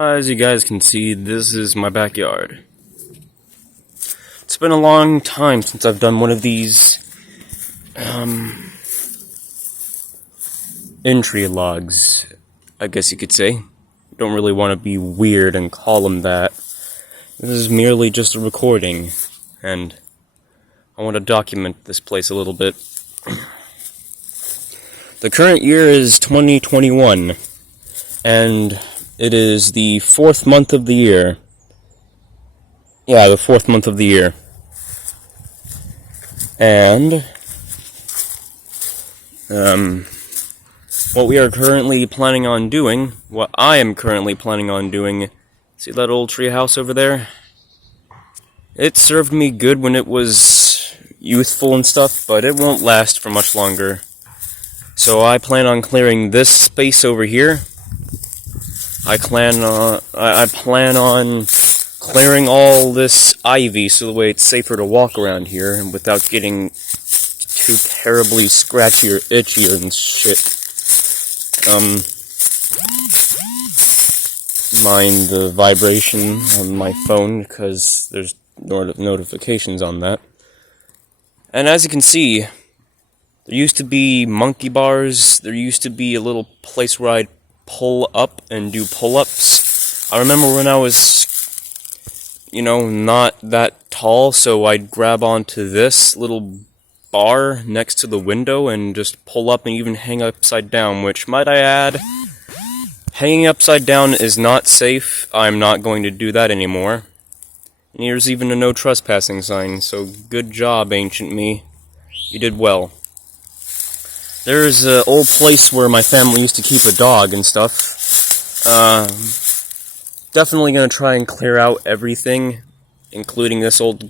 As you guys can see, this is my backyard. It's been a long time since I've done one of these entry logs, I guess you could say. Don't really want to be weird and call them that. This is merely just a recording, and I want to document this place a little bit. The current year is 2021, and it is the 4th month of the year. Yeah, the 4th month of the year. And what we are currently planning on doing, what I am currently planning on doing, see that old treehouse over there? It served me good when it was youthful and stuff, but it won't last for much longer. So I plan on clearing this space over here. I plan on clearing all this ivy so the way it's safer to walk around here and without getting too terribly scratchy or itchy and shit. Mind the vibration on my phone because there's notifications on that. And as you can see, there used to be monkey bars. There used to be a little place where I'd pull up and do pull-ups. I remember when I was, not that tall, so I'd grab onto this little bar next to the window and just pull up and even hang upside down, which, might I add, hanging upside down is not safe. I'm not going to do that anymore. And here's even a no trespassing sign, so good job, ancient me. You did well. There's an old place where my family used to keep a dog and stuff. Definitely going to try and clear out everything, including this old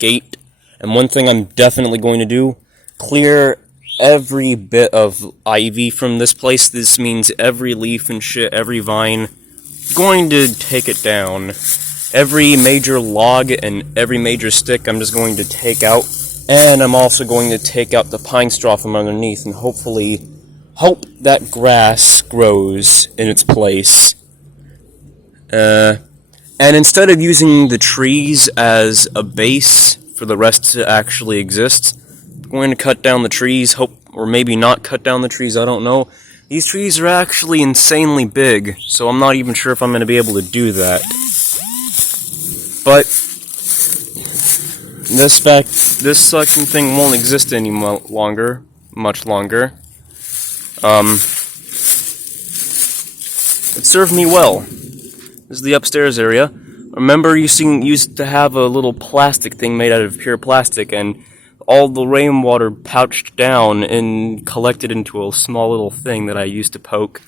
gate. And one thing I'm definitely going to do, clear every bit of ivy from this place. This means every leaf and shit, every vine. Going to take it down. Every major log and every major stick I'm just going to take out. And I'm also going to take out the pine straw from underneath and hopefully hope that grass grows in its place. And instead of using the trees as a base for the rest to actually exist, I'm going to cut down the trees, or maybe not cut down the trees, I don't know. These trees are actually insanely big, so I'm not even sure if I'm going to be able to do that. But this suction thing won't exist any much longer. It served me well. This is the upstairs area. Remember, used to have a little plastic thing made out of pure plastic, and all the rainwater pouched down and collected into a small little thing that I used to poke.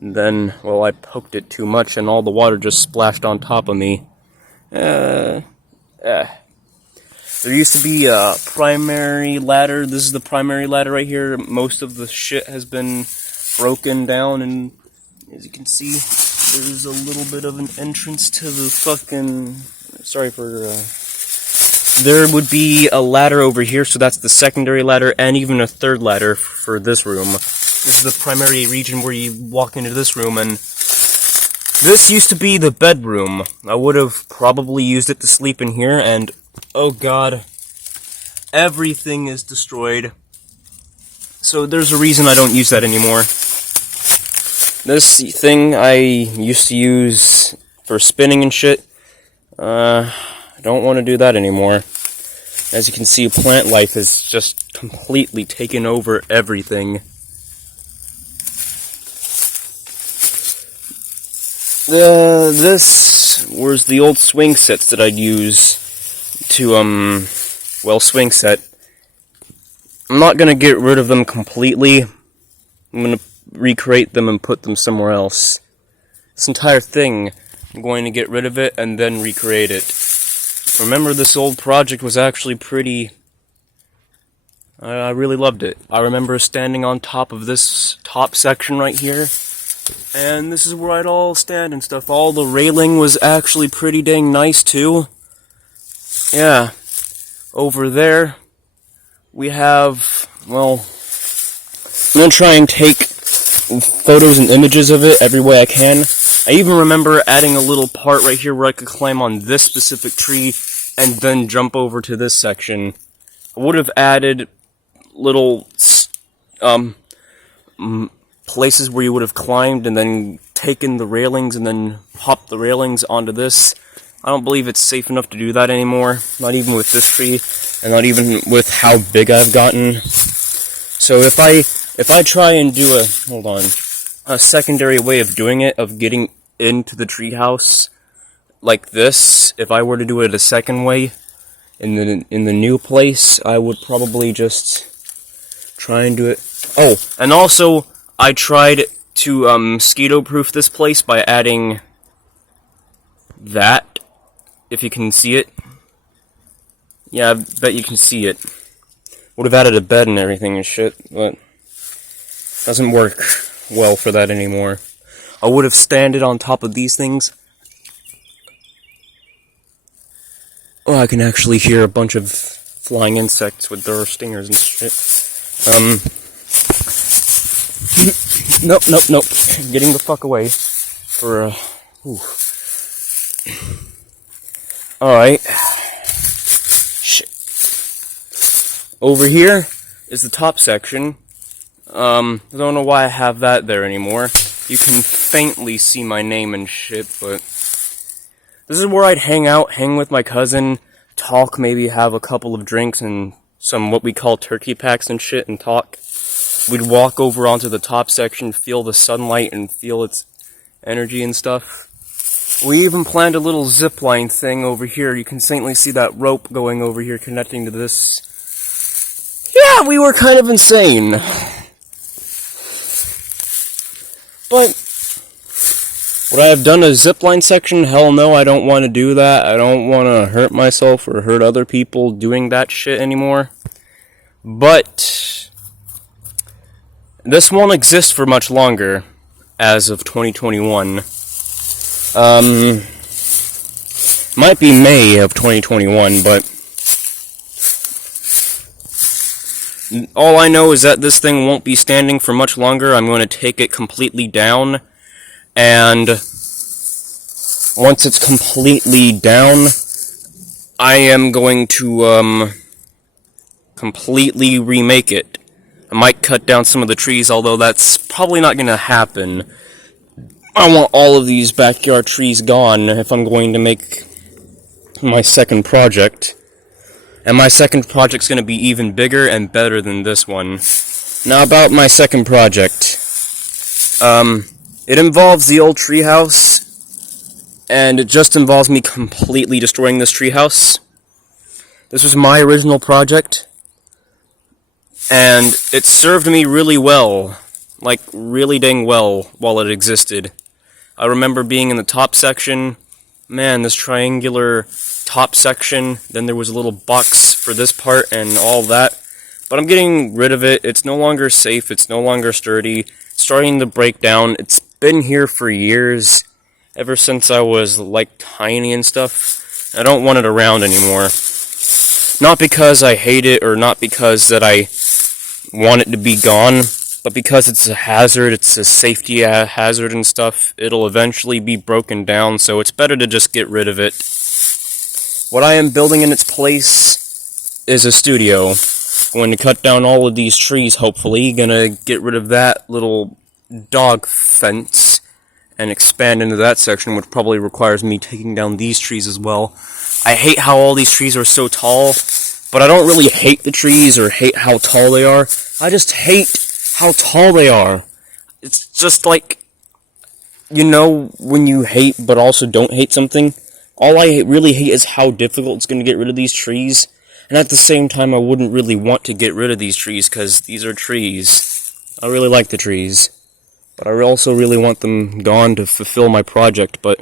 And then, well, I poked it too much, and all the water just splashed on top of me. There used to be a primary ladder. This is the primary ladder right here. Most of the shit has been broken down, and as you can see, there's a little bit of an entrance to the fucking... There would be a ladder over here, so that's the secondary ladder, and even a third ladder for this room. This is the primary region where you walk into this room, and this used to be the bedroom. I would have probably used it to sleep in here, and oh god, everything is destroyed. So there's a reason I don't use that anymore. This thing I used to use for spinning and shit, I don't want to do that anymore. As you can see, plant life has just completely taken over everything. This was the old swing sets that I'd use to, swing set. I'm not going to get rid of them completely. I'm going to recreate them and put them somewhere else. This entire thing, I'm going to get rid of it and then recreate it. Remember, this old project was actually pretty... I really loved it. I remember standing on top of this top section right here, and this is where I'd all stand and stuff. All the railing was actually pretty dang nice, too. Yeah. Over there, we have, well, I'm going to try and take photos and images of it every way I can. I even remember adding a little part right here where I could climb on this specific tree and then jump over to this section. I would have added little places where you would have climbed and then taken the railings and then hopped the railings onto this. I don't believe it's safe enough to do that anymore, not even with this tree, and not even with how big I've gotten. So if I try and do a secondary way of doing it, of getting into the treehouse like this, if I were to do it a second way in the new place, I would probably just try and do it. Oh, and also I tried to mosquito-proof this place by adding that, if you can see it. Yeah, I bet you can see it. Would have added a bed and everything and shit, but doesn't work well for that anymore. I would have standed on top of these things. Oh, I can actually hear a bunch of flying insects with their stingers and shit. Nope. Getting the fuck away for Alright. Shit. Over here is the top section. I don't know why I have that there anymore. You can faintly see my name and shit, but this is where I'd hang with my cousin, talk, maybe have a couple of drinks and some what we call turkey packs and shit, and talk. We'd walk over onto the top section, feel the sunlight and feel its energy and stuff. We even planned a little zip line thing over here. You can faintly see that rope going over here connecting to this. Yeah, we were kind of insane. But would I have done a zipline section? Hell no, I don't want to do that. I don't want to hurt myself or hurt other people doing that shit anymore. But this won't exist for much longer as of 2021. Might be May of 2021, but all I know is that this thing won't be standing for much longer. I'm going to take it completely down, and once it's completely down, I am going to completely remake it. I might cut down some of the trees, although that's probably not going to happen. I want all of these backyard trees gone if I'm going to make my second project. And my second project's going to be even bigger and better than this one. Now about my second project. It involves the old treehouse, and it just involves me completely destroying this treehouse. This was my original project, and it served me really well. Like, really dang well while it existed. I remember being in the top section. Man, this triangular top section. Then there was a little box for this part and all that. But I'm getting rid of it. It's no longer safe. It's no longer sturdy. It's starting to break down. It's been here for years. Ever since I was, like, tiny and stuff. I don't want it around anymore. Not because I hate it or not because that I want it to be gone, but because it's a hazard, it's a safety hazard and stuff. It'll eventually be broken down, so it's better to just get rid of it. What I am building in its place is a studio. Going to cut down all of these trees, hopefully. Gonna get rid of that little dog fence and expand into that section, which probably requires me taking down these trees as well. I hate how all these trees are so tall, but I don't really hate the trees or hate how tall they are. I just hate how tall they are. It's just like, you know, when you hate but also don't hate something. All I really hate is how difficult it's going to get rid of these trees. And at the same time, I wouldn't really want to get rid of these trees because these are trees. I really like the trees. But I also really want them gone to fulfill my project. But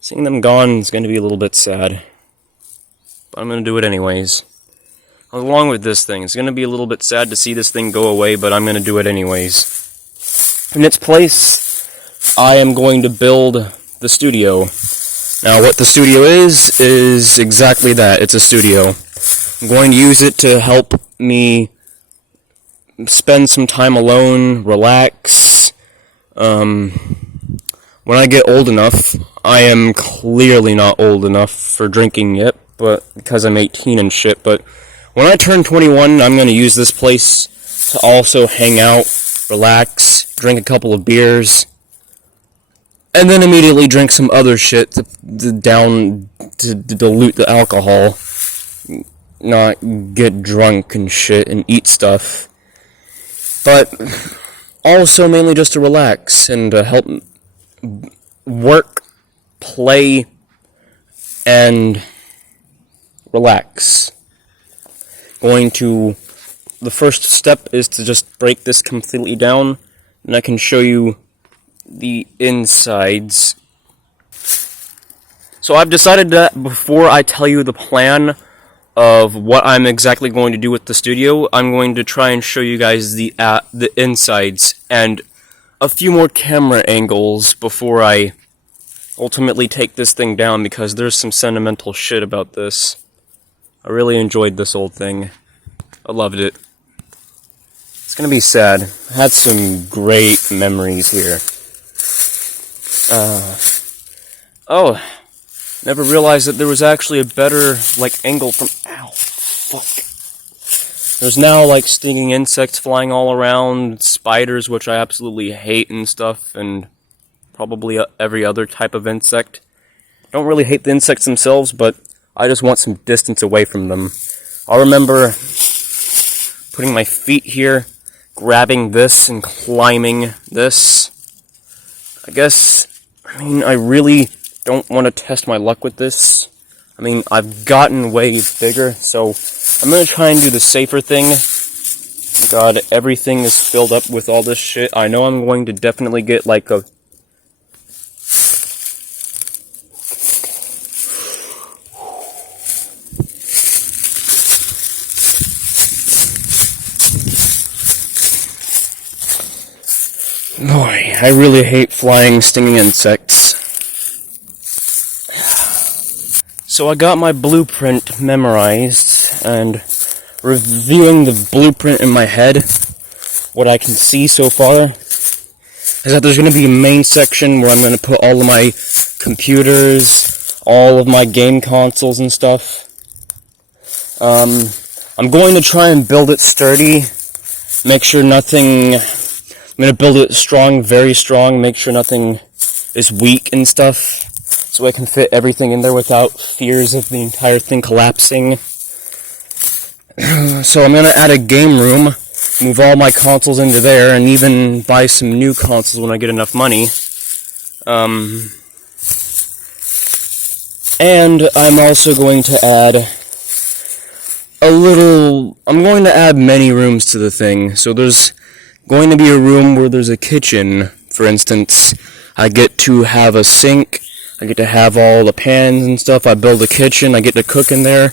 seeing them gone is going to be a little bit sad. But I'm going to do it anyways. Along with this thing, it's going to be a little bit sad to see this thing go away, but I'm going to do it anyways. In its place, I am going to build the studio. Now, what the studio is exactly that. It's a studio. I'm going to use it to help me spend some time alone, relax. When when I get old enough, I am clearly not old enough for drinking yet, but because I'm 18 and shit, but when I turn 21, I'm going to use this place to also hang out, relax, drink a couple of beers, and then immediately drink some other shit to dilute the alcohol, not get drunk and shit and eat stuff, but also mainly just to relax and help work, play, and relax. The first step is to just break this completely down, and I can show you the insides. So I've decided that before I tell you the plan of what I'm exactly going to do with the studio, I'm going to try and show you guys the insides and a few more camera angles before I ultimately take this thing down, because there's some sentimental shit about this. I really enjoyed this old thing. I loved it. It's gonna be sad. I had some great memories here. Never realized that there was actually a better, angle from... Ow, fuck. There's now, stinging insects flying all around, spiders, which I absolutely hate and stuff, and probably every other type of insect. Don't really hate the insects themselves, but I just want some distance away from them. I remember putting my feet here, grabbing this, and climbing this. I really don't want to test my luck with this. I've gotten way bigger, so I'm going to try and do the safer thing. God, everything is filled up with all this shit. I know I'm going to definitely get a... Boy, I really hate flying, stinging insects. So I got my blueprint memorized, and reviewing the blueprint in my head, what I can see so far is that there's going to be a main section where I'm going to put all of my computers, all of my game consoles and stuff. I'm going to try and build it sturdy, make sure nothing... I'm going to build it strong, very strong, make sure nothing is weak and stuff, so I can fit everything in there without fears of the entire thing collapsing. So I'm going to add a game room, move all my consoles into there, and even buy some new consoles when I get enough money. And I'm also going to add I'm going to add many rooms to the thing. So there's going to be a room where there's a kitchen, for instance. I get to have a sink, I get to have all the pans and stuff, I build a kitchen, I get to cook in there,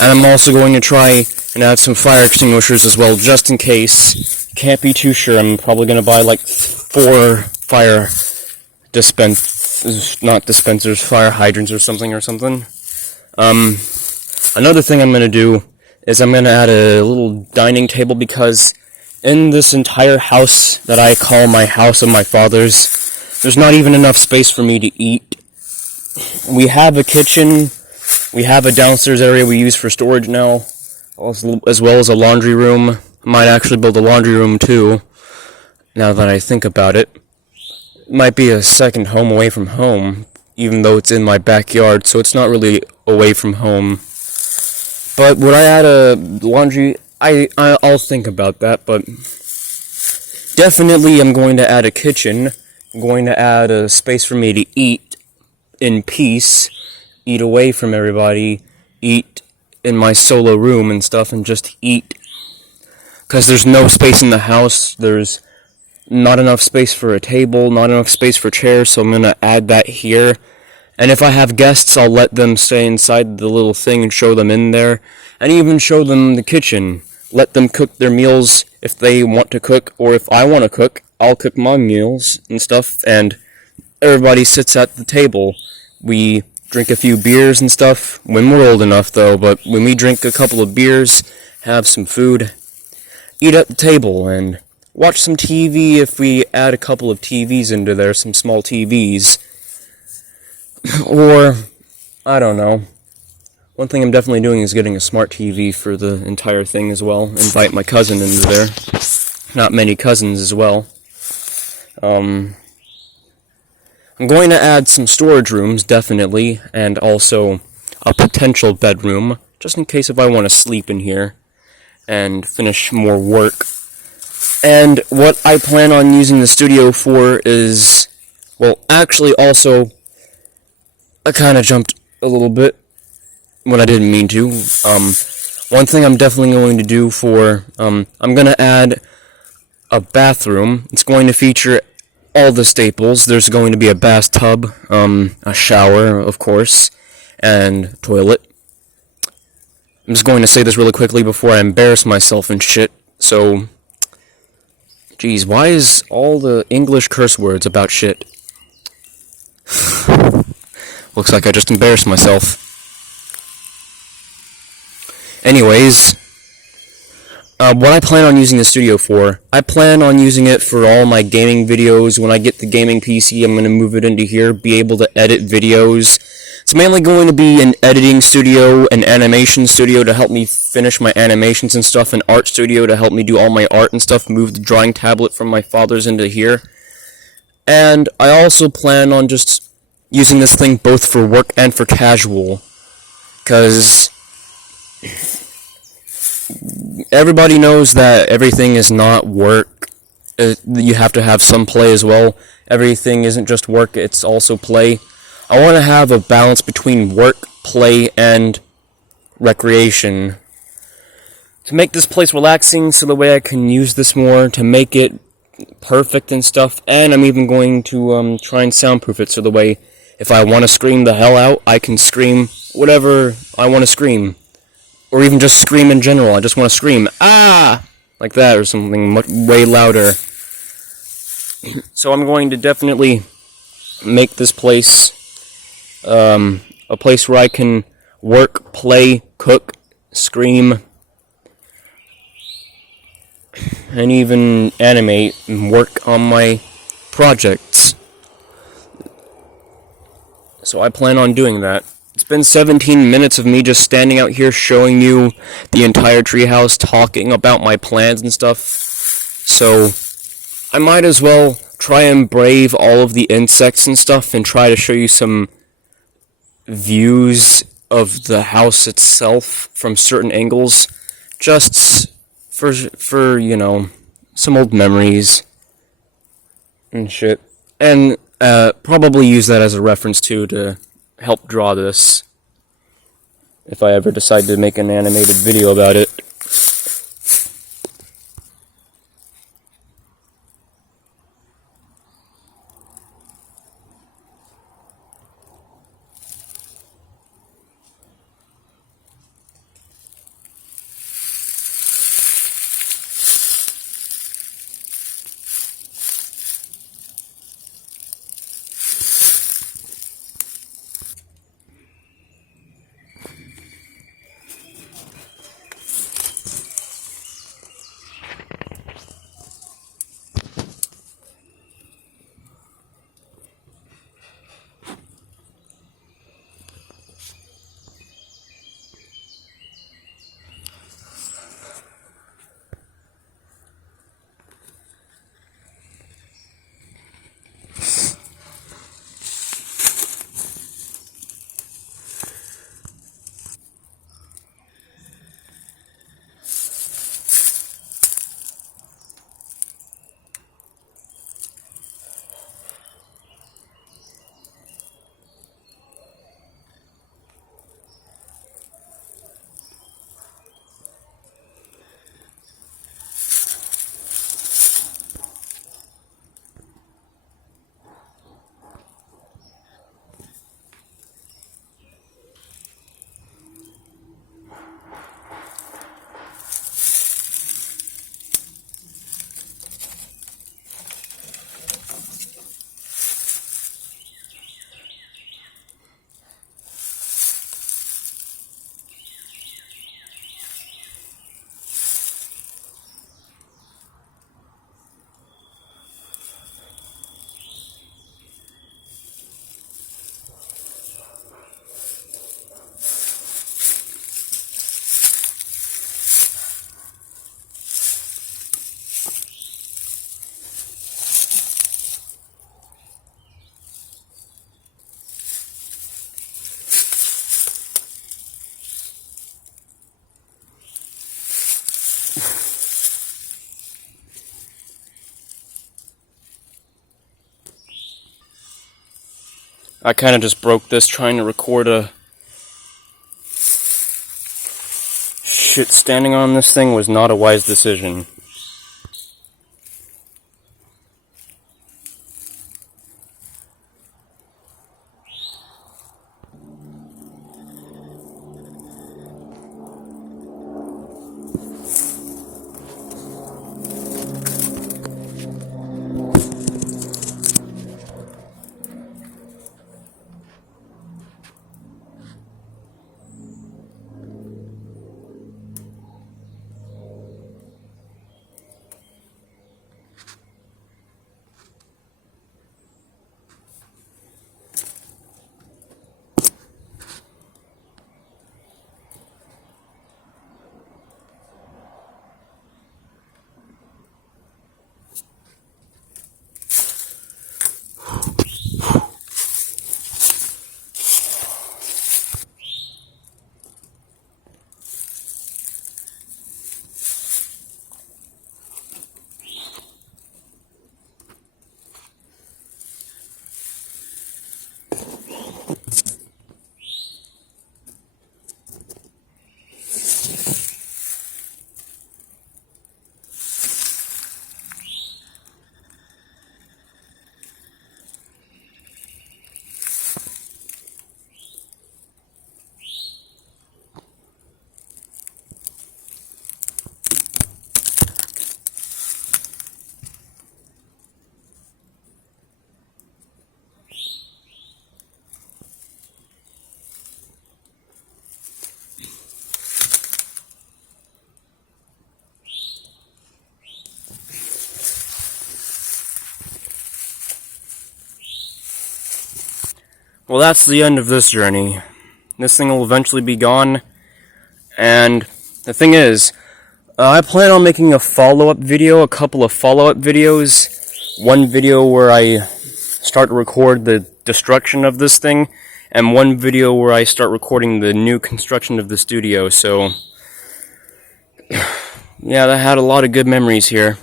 and I'm also going to try and add some fire extinguishers as well, just in case. Can't be too sure. I'm probably going to buy 4 fire fire hydrants or something. Another thing I'm going to do is I'm going to add a little dining table, because in this entire house that I call my house of my fathers, there's not even enough space for me to eat. We have a kitchen, we have a downstairs area we use for storage now, as well as a laundry room. I might actually build a laundry room too, now that I think about it. It might be a second home away from home, even though it's in my backyard, so it's not really away from home. But would I add a laundry? I'll think about that, but definitely I'm going to add a kitchen. I'm going to add a space for me to eat in peace, eat away from everybody, eat in my solo room and stuff, and just eat. Because there's no space in the house, there's not enough space for a table, not enough space for chairs, so I'm going to add that here. And if I have guests, I'll let them stay inside the little thing and show them in there, and even show them the kitchen. Let them cook their meals if they want to cook, or if I want to cook, I'll cook my meals and stuff, and everybody sits at the table. We drink a few beers and stuff, when we're old enough though, but when we drink a couple of beers, have some food, eat at the table, and watch some TV if we add a couple of TVs into there, some small TVs. Or, I don't know. One thing I'm definitely doing is getting a smart TV for the entire thing as well. Invite my cousin into there. Not many cousins as well. I'm going to add some storage rooms, definitely, and also a potential bedroom, just in case if I want to sleep in here and finish more work. And what I plan on using the studio for is, well, actually also, I kind of jumped a little bit when I didn't mean to. One thing I'm definitely going to do for, I'm going to add a bathroom. It's going to feature all the staples. There's going to be a bathtub, a shower, of course, and toilet. I'm just going to say this really quickly before I embarrass myself and shit. So, geez, why is all the English curse words about shit? Looks like I just embarrassed myself. Anyways, what I plan on using the studio for, I plan on using it for all my gaming videos. When I get the gaming PC, I'm going to move it into here, be able to edit videos. It's mainly going to be an editing studio, an animation studio to help me finish my animations and stuff, an art studio to help me do all my art and stuff, move the drawing tablet from my father's into here. And I also plan on just using this thing both for work and for casual, because everybody knows that everything is not work. You have to have some play as well. Everything isn't just work, it's also play. I want to have a balance between work, play, and recreation. To make this place relaxing so the way I can use this more, to make it perfect and stuff, and I'm even going to try and soundproof it so the way if I want to scream the hell out, I can scream whatever I want to scream. Or even just scream in general. I just want to scream, ah! Like that, or something way louder. So I'm going to definitely make this place a place where I can work, play, cook, scream, and even animate and work on my projects. So I plan on doing that. It's been 17 minutes of me just standing out here showing you the entire treehouse, talking about my plans and stuff. So I might as well try and brave all of the insects and stuff and try to show you some views of the house itself from certain angles, just for you know, some old memories and shit. And probably use that as a reference too to help draw this if I ever decide to make an animated video about it. I kind of just broke this trying to record a... Shit, standing on this thing was not a wise decision. Well, that's the end of this journey. This thing will eventually be gone, and the thing is, I plan on making a follow-up video, a couple of follow-up videos. One video where I start to record the destruction of this thing, and one video where I start recording the new construction of the studio, so... yeah, that had a lot of good memories here.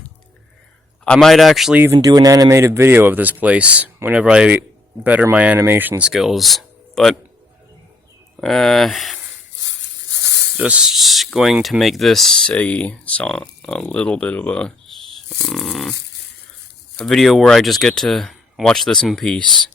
I might actually even do an animated video of this place, whenever I better my animation skills, but just going to make this a little bit of a video where I just get to watch this in peace.